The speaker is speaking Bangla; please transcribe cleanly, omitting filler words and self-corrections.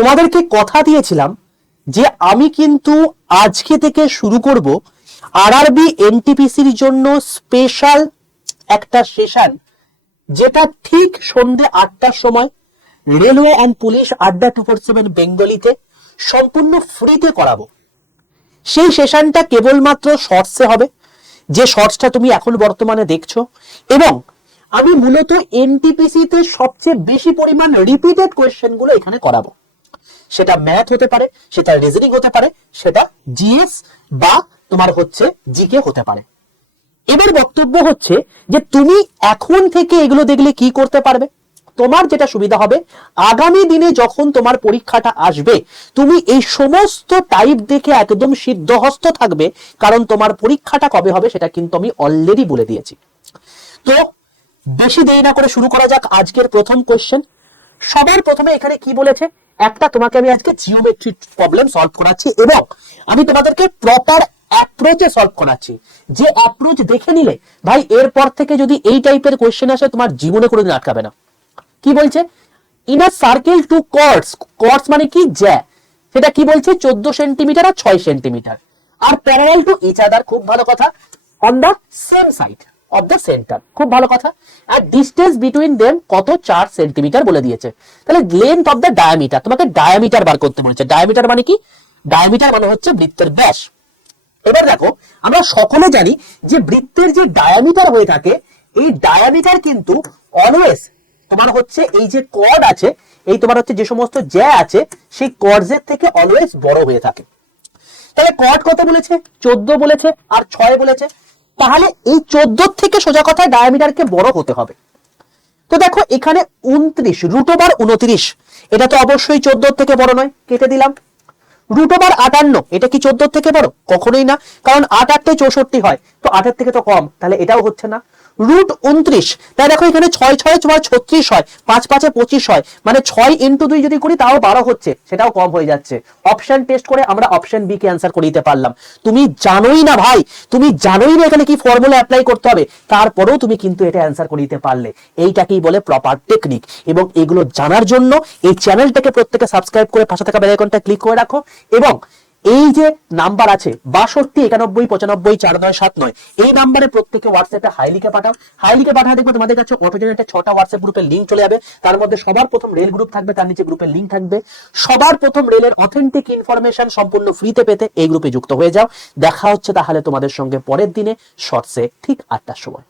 তোমাদেরকে কথা দিয়েছিলাম যে আমি কিন্তু আজকে থেকে শুরু করব আরআরবি এনটিপিসির জন্য স্পেশাল একটা সেশন, যেটা ঠিক সন্ধ্যে 8টার সময় রেলওয়ে অ্যান্ড পুলিশ আড্ডা 247 বেঙ্গলিতে সম্পূর্ণ ফ্রিতে করাবো। সেই সেশনটা কেবলমাত্র শর্টসে হবে, যে শর্টসটা তুমি এখন বর্তমানে দেখছো, এবং আমি মূলত এনটিপিসি তে সবচেয়ে বেশি পরিমাণ রিপিটেড কোয়েশ্চেন গুলো এখানে করাবো। সেটা ম্যাথ হতে পারে, সেটা রিজনিং হতে পারে, সেটা জিএস বা তোমার হচ্ছে জিকে হতে পারে। এবার বক্তব্য হচ্ছে যে তুমি এখন থেকে এগুলো দেখলে কি করতে পারবে। তোমার যেটা সুবিধা হবে, আগামী দিনে যখন তোমার পরীক্ষাটা আসবে তুমি এই সমস্ত টাইপ দেখে একদম সিদ্ধহস্ত থাকবে, কারণ তোমার পরীক্ষাটা কবে হবে সেটা কিন্তু আমি অলরেডি বলে দিয়েছি। তো বেশি দেরি না করে শুরু করা যাক আজকের প্রথম কোশ্চেন। সবার প্রথমে এখানে কি বলেছে, একটা তোমাকে আমি আজকে জিওমেট্রি প্রবলেম সলভ করাচ্ছি এবং আমি তোমাদেরকে প্রপার অ্যাপ্রোচে সলভ করাচ্ছি। যে অ্যাপ্রোচ দেখে নিলে ভাই এরপর থেকে যদি এই টাইপের কোশ্চেন আসে তোমার জীবনে কোনোদিন আটকাবে না। কি বলছে, in a circle two chords, chords মানে কি জ্যা, সেটা কি বলছে 14 সেন্টিমিটার আর 6 সেন্টিমিটার, আর প্যারালাল টু ইচ আদার, খুব ভালো কথা, on the same side of the centre, খুব ভালো কথা, আর ডিস্টেন্স বিটুইন দেম কত 4 সেন্টিমিটার বলে দিয়েছে। তাহলে লেন্থ অফ দ্য ডায়ামিটার, তোমাকে ডায়ামিটার বার করতে বলেছে। ডায়ামিটার মানে কি, ডায়ামিটার মানে হচ্ছে বৃত্তের ব্যাস। এবার দেখো আমরা সকলে জানি যে বৃত্তের যে ডায়ামিটার হয়ে থাকে, এই ডায়ামিটার কিন্তু অলওয়েজ তোমার হচ্ছে এই যে কর্ড আছে, এই তোমার হচ্ছে যে সমস্ত জ্যা আছে সেই কর্ডের থেকে অলওয়েজ বড় হয়ে থাকে। তাহলে কর্ড কত বলেছে, 14 বলেছে আর 6 বলেছে। তাহলে এই 14 থেকে সোজা কথা ডায়ামিটারকে বড় হতে হবে। তো দেখো এখানে 29 রুট ওভার 29, এটা তো অবশ্যই 14 থেকে বড় নয়, কেটে দিলাম। রুট ওভার 58, এটা কি 14 থেকে বড়? কখনোই না, কারণ 8 8 64 হয়, তো 8 থেকে তো কম, তাহলে এটাও হচ্ছে না। রুট 29, তাই দেখো এখানে 6 6 তোমার 36 হয়, 5 5 25 হয়, মানে 6 ইন্টু 2 যদি করি তাও 12 হচ্ছে, সেটাও কম হয়ে যাচ্ছে। অপশন টেস্ট করে আমরা অপশন বি কে অ্যান্সার করে দিতে পারলাম। তুমি জানোই না ভাই, তুমি জানোই না এখানে কি ফর্মুলা অ্যাপ্লাই করতে হবে, তারপরেও তুমি কিন্তু এটা অ্যান্সার করে দিতে পারলে। এইটাকেই বলে প্রপার টেকনিক। এবং এগুলো জানার জন্য এই চ্যানেলটাকে প্রত্যেকে সাবস্ক্রাইব করে পাশে থাকা বেল আইকনটা ক্লিক করে রাখো, এবং এই যে নাম্বার আছে 62 91 95 4979, এই নাম্বারে প্রত্যেকে হোয়াটসঅ্যাপে হাই লিখে পাঠাও। হাই লিখে পাঠাও, দেখবে তোমাদের কাছে অটো জেনারেটর 6টা হোয়াটসঅ্যাপ গ্রুপের লিংক চলে যাবে। তার মধ্যে সবার প্রথম রেল গ্রুপ থাকবে, তার নিচে গ্রুপের লিংক থাকবে। সবার প্রথম রেলের অথেন্টিক ইনফরমেশন সম্পূর্ণ ফ্রিতে পেতে এই গ্রুপে যুক্ত হয়ে যাও। দেখা হচ্ছে তাহলে তোমাদের সঙ্গে পরের দিনে শর্টসে ঠিক 8টার সময়।